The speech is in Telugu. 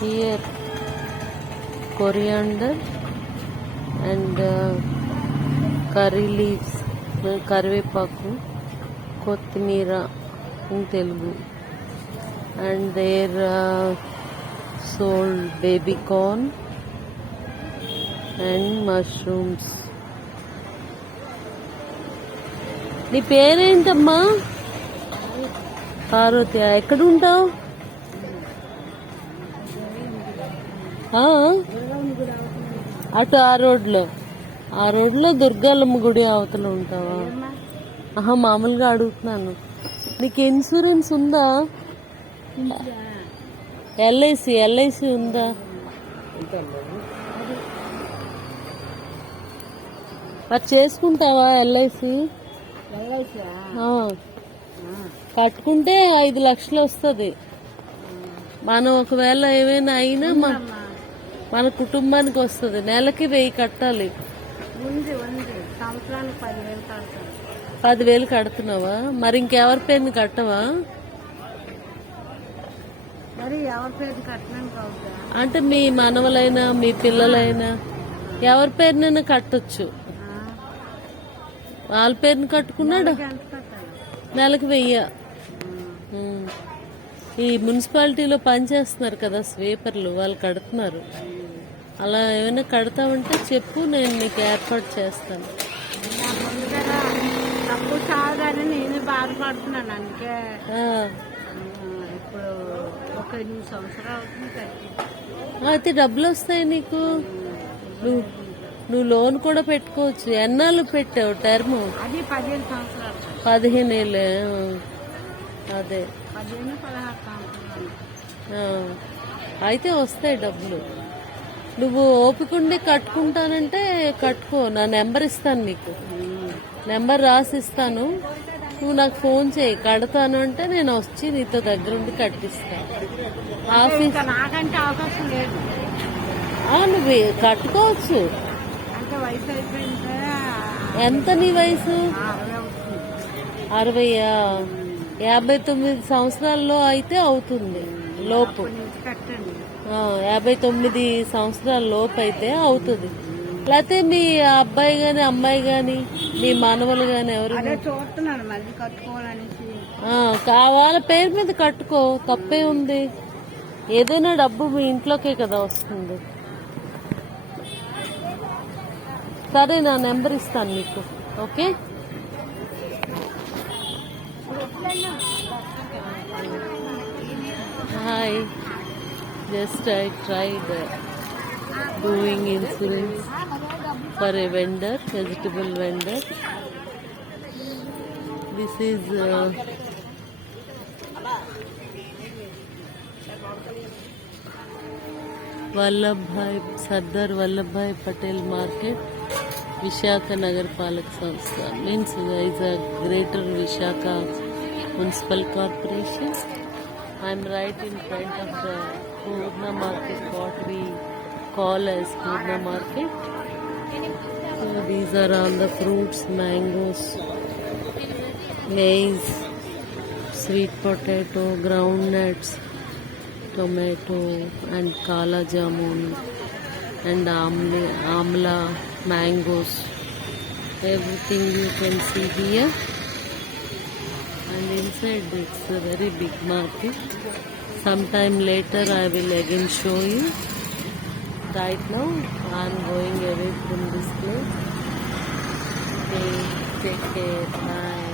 Here coriander and curry leaves, కరివేపాకు, కొత్తిమీర in Telugu, and there sold baby corn and mushrooms. నీ పేరేంటమ్మా? పార్వతి. ఎక్కడ ఉంటావు? అటు ఆ రోడ్లో దుర్గాలమ్మ గుడి అవతల ఉంటావా? మామూలుగా అడుగుతున్నాను. నీకు ఇన్సూరెన్స్ ఉందా? ఎల్ఐసి ఉందా? మరి చేసుకుంటావా ఎల్ఐసి? కట్టుకుంటే 5 లక్షలు వస్తుంది. మనం ఒకవేళ ఏమైనా అయినా మన కుటుంబానికి వస్తుంది. నెలకి 1000 కట్టాలి. 10,000 కడుతున్నావా? మరి ఇంకెవరి పేరుని కట్టవా? అంటే మీ మనవలైనా మీ పిల్లలైనా ఎవరి పేరునైనా కట్టొచ్చు. వాళ్ళ పేరుని కట్టుకున్నాడు. నెలకు 1000. ఈ మున్సిపాలిటీలో పనిచేస్తున్నారు కదా స్వీపర్లు, వాళ్ళు కడుతున్నారు. అలా ఏమైనా కడతామంటే చెప్పు, నేను నీకు ఏర్పాటు చేస్తాను. నేను బాధపడుతున్నాను. అందుకే ఇప్పుడు ఒక 2 సంవత్సరాలు అవుతుంది. అయితే డబ్బులు వస్తాయి నీకు. నువ్వు లోన్ కూడా పెట్టుకోవచ్చు. ఎన్నాళ్ళు పెట్టావు టర్మ్? అది 15 సంవత్సరాలు. 15 ఏళ్ళే. అదే 15-16 సంవత్సరాలు. అయితే వస్తాయి డబ్బులు. నువ్వు ఓపికండి కట్టుకుంటానంటే కట్టుకో. నా నెంబర్ ఇస్తాను నీకు. నెంబర్ రాసిస్తాను. నువ్వు నాకు ఫోన్ చేయి. కడతాను అంటే నేను వచ్చి నీతో దగ్గరుండి కట్టిస్తాను. నాకంటే అవకాశం లేదు. నువ్వు కట్టుకోవచ్చు. అంటే వయసు అయిపోయింది. ఎంత నీ వయసు? 60. 59 సంవత్సరాల్లో అయితే అవుతుంది లోపు. 59 సంవత్సరాల లోపు అయితే అవుతుంది. లేకపోతే మీ అబ్బాయి గాని అమ్మాయి గాని మీ మనవలు గాని ఎవరు చూస్తున్నాను మళ్ళీ కట్టుకోవాలనేసి. వాళ్ళ పేరు మీద కట్టుకో, తప్పే ఉంది. ఏదైనా డబ్బు మీ ఇంట్లోకే కదా వస్తుంది. సరే, నా నెంబర్ ఇస్తాను నీకు. Okay. Hi. Just I tried doing insurance for a vendor, vegetable vendor. This is Sardar Vallabhbhai Patel Market, Vishaka Nagar Palak Samstha. Means is a greater Vishaka Municipal Corporation. I am right in front of the Purna Market, what we call as Purna Market. So these are all the fruits: mangoes, maize, sweet potato, groundnuts, tomato, and kala jamun, and amla, mangoes. Everything you can see here. And inside it's a very big market. Sometime later I will again show you. Right now I am going away from this place. Okay, take care. Bye.